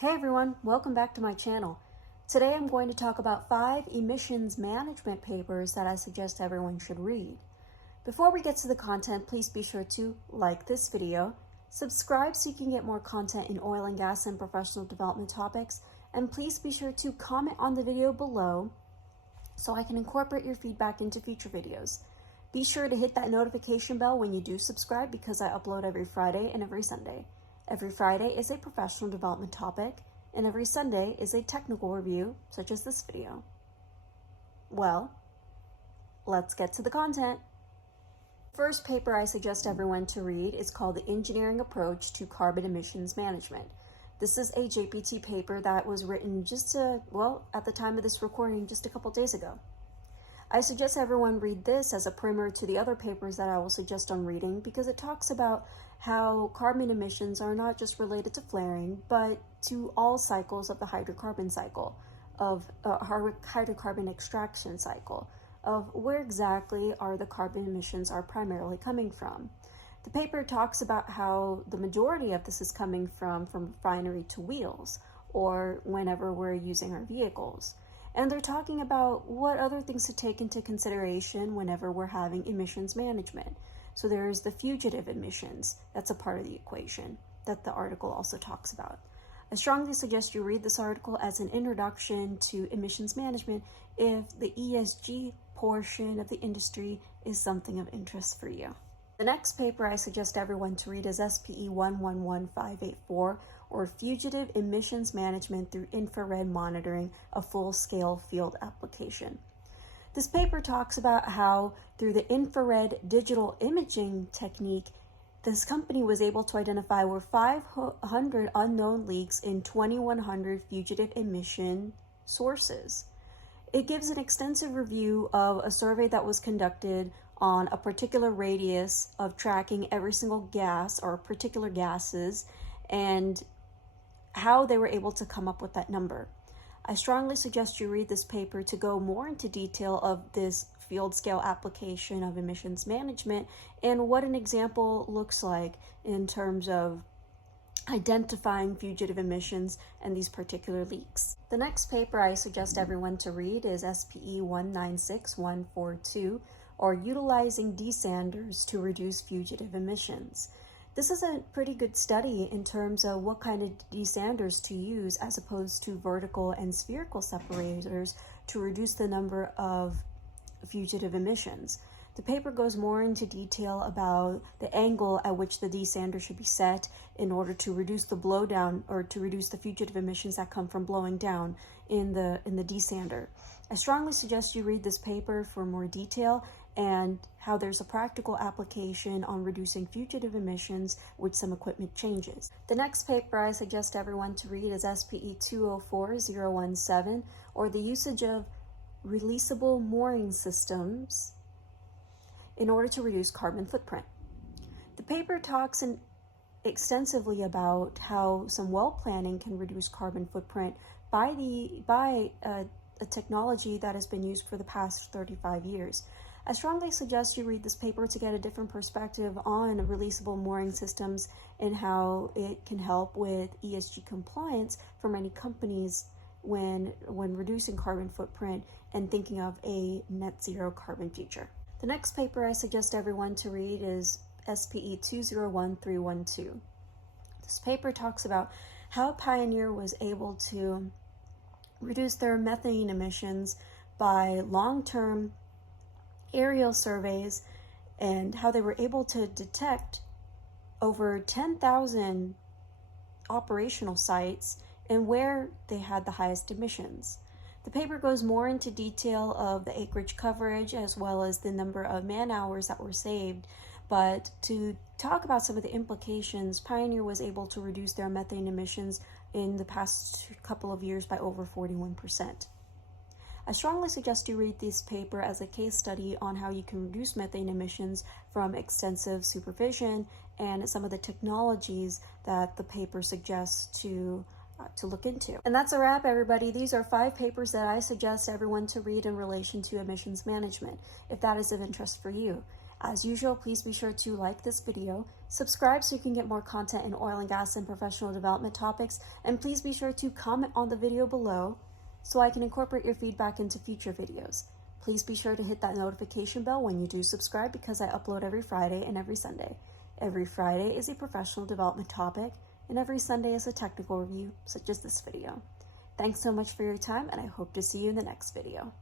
Hey everyone, welcome back to my channel. Today I'm going to talk about 5 emissions management papers that I suggest everyone should read. Before we get to the content, please be sure to like this video, subscribe so you can get more content in oil and gas and professional development topics, and please be sure to comment on the video below so I can incorporate your feedback into future videos. Be sure to hit that notification bell when you do subscribe because I upload every Friday and every Sunday. Every Friday is a professional development topic, and every Sunday is a technical review, such as this video. Well, let's get to the content. First paper I suggest everyone to read is called The Engineering Approach to Carbon Emissions Management. This is a JPT paper that was written at the time of this recording, just a couple days ago. I suggest everyone read this as a primer to the other papers that I will suggest on reading because it talks about how carbon emissions are not just related to flaring, but to all cycles of the hydrocarbon cycle, of hydrocarbon extraction cycle, of where exactly are the carbon emissions are primarily coming from. The paper talks about how the majority of this is coming from refinery to wheels, or whenever we're using our vehicles. And they're talking about what other things to take into consideration whenever we're having emissions management. So there's the fugitive emissions. That's a part of the equation that the article also talks about. I strongly suggest you read this article as an introduction to emissions management if the ESG portion of the industry is something of interest for you. The next paper I suggest everyone to read is SPE 111584, or Fugitive Emissions Management through Infrared Monitoring, a Full-Scale Field Application. This paper talks about how through the infrared digital imaging technique, this company was able to identify over 500 unknown leaks in 2,100 fugitive emission sources. It gives an extensive review of a survey that was conducted on a particular radius of tracking every single gas or particular gases and how they were able to come up with that number. I strongly suggest you read this paper to go more into detail of this field scale application of emissions management and what an example looks like in terms of identifying fugitive emissions and these particular leaks. The next paper I suggest everyone to read is SPE 196142, or Utilizing DeSanders to Reduce Fugitive Emissions. This is a pretty good study in terms of what kind of DeSanders to use as opposed to vertical and spherical separators to reduce the number of fugitive emissions. The paper goes more into detail about the angle at which the DeSander should be set in order to reduce the blowdown or to reduce the fugitive emissions that come from blowing down in the DeSander. I strongly suggest you read this paper for more detail and how there's a practical application on reducing fugitive emissions with some equipment changes. The next paper I suggest everyone to read is SPE 204017, or the usage of releasable mooring systems in order to reduce carbon footprint. The paper talks extensively about how some well planning can reduce carbon footprint by a technology that has been used for the past 35 years. I strongly suggest you read this paper to get a different perspective on releasable mooring systems and how it can help with ESG compliance for many companies when reducing carbon footprint and thinking of a net zero carbon future. The next paper I suggest everyone to read is SPE 201312. This paper talks about how Pioneer was able to reduce their methane emissions by long-term aerial surveys and how they were able to detect over 10,000 operational sites and where they had the highest emissions. The paper goes more into detail of the acreage coverage as well as the number of man hours that were saved, but to talk about some of the implications, Pioneer was able to reduce their methane emissions in the past couple of years by over 41%. I strongly suggest you read this paper as a case study on how you can reduce methane emissions from extensive supervision and some of the technologies that the paper suggests to look into. And that's a wrap, everybody. These are 5 papers that I suggest everyone to read in relation to emissions management, if that is of interest for you. As usual, please be sure to like this video, subscribe so you can get more content in oil and gas and professional development topics, and please be sure to comment on the video below so I can incorporate your feedback into future videos. Please be sure to hit that notification bell when you do subscribe because I upload every Friday and every Sunday. Every Friday is a professional development topic, and every Sunday is a technical review, such as this video. Thanks so much for your time, and I hope to see you in the next video.